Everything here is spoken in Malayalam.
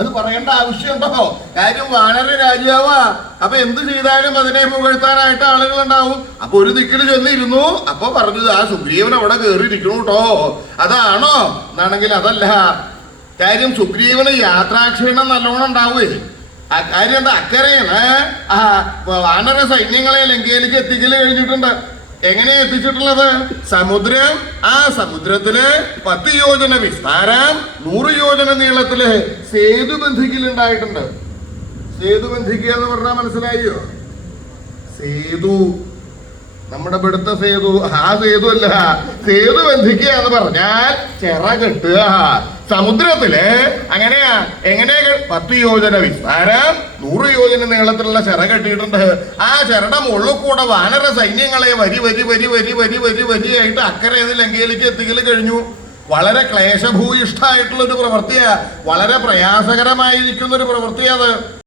അത് പറയേണ്ട ആവശ്യമുണ്ടോ കാര്യം വാനര രാജാവാ. അപ്പൊ എന്ത് ചെയ്താലും അതിനെ മുകഴ്ത്താനായിട്ട് ആളുകൾ ഉണ്ടാവും അപ്പൊ ഒരു ദിക്കിൽ ചെന്നിരുന്നു. അപ്പൊ പറഞ്ഞത് ആ സുഗ്രീവൻ അവിടെ കയറിയിരിക്കണു കേട്ടോ അതാണോ? എന്നാണെങ്കിൽ അതല്ല. കാര്യം സുഗ്രീവന് യാത്രാക്ഷീണം നല്ലോണം ഉണ്ടാവേ. ആ കാര്യം എന്താ? അക്കരയാണ്. ആ വാനര സൈന്യങ്ങളെ ലങ്കയിലേക്ക് എത്തിക്കൽ കഴിഞ്ഞിട്ടുണ്ട്. എങ്ങനെയാ എത്തിച്ചിട്ടുള്ളത് സമുദ്രം ആ സമുദ്രത്തിൽ പത്ത് യോജന വിസ്താരം നൂറ് യോജന നീളത്തിൽ സേതു ബന്ധിക്കലുണ്ടായിട്ടുണ്ട് സേതു ബന്ധിക്കുക എന്ന് പറഞ്ഞാൽ മനസ്സിലായോ? സേതു നമ്മുടെ ഇവിടുത്തെ സേതു ആ സേതു അല്ല. സേതു ബന്ധിക്കുക എന്ന് പറഞ്ഞാൽ ചിറ കെട്ടുക. സമുദ്രത്തിൽ അങ്ങനെയാ. എങ്ങനെയാ പത്ത് യോജന വിസ്താരം നൂറ് യോജന നീളത്തിലുള്ള ചിറ കെട്ടിയിട്ടുണ്ട്. ആ ചെറുടെ മുകളിൽ കൂടെ വാനര സൈന്യങ്ങളെ വരി വരി വരി വരി വരി വരി വരിയായിട്ട് അക്കരെ ലങ്കയിലേക്ക് എത്തിക്കൽ കഴിഞ്ഞു. വളരെ ക്ലേശഭൂയിഷ്ഠമായിട്ടുള്ള ഒരു പ്രവൃത്തിയാ. വളരെ പ്രയാസകരമായിരിക്കുന്ന ഒരു പ്രവൃത്തിയാ അത്.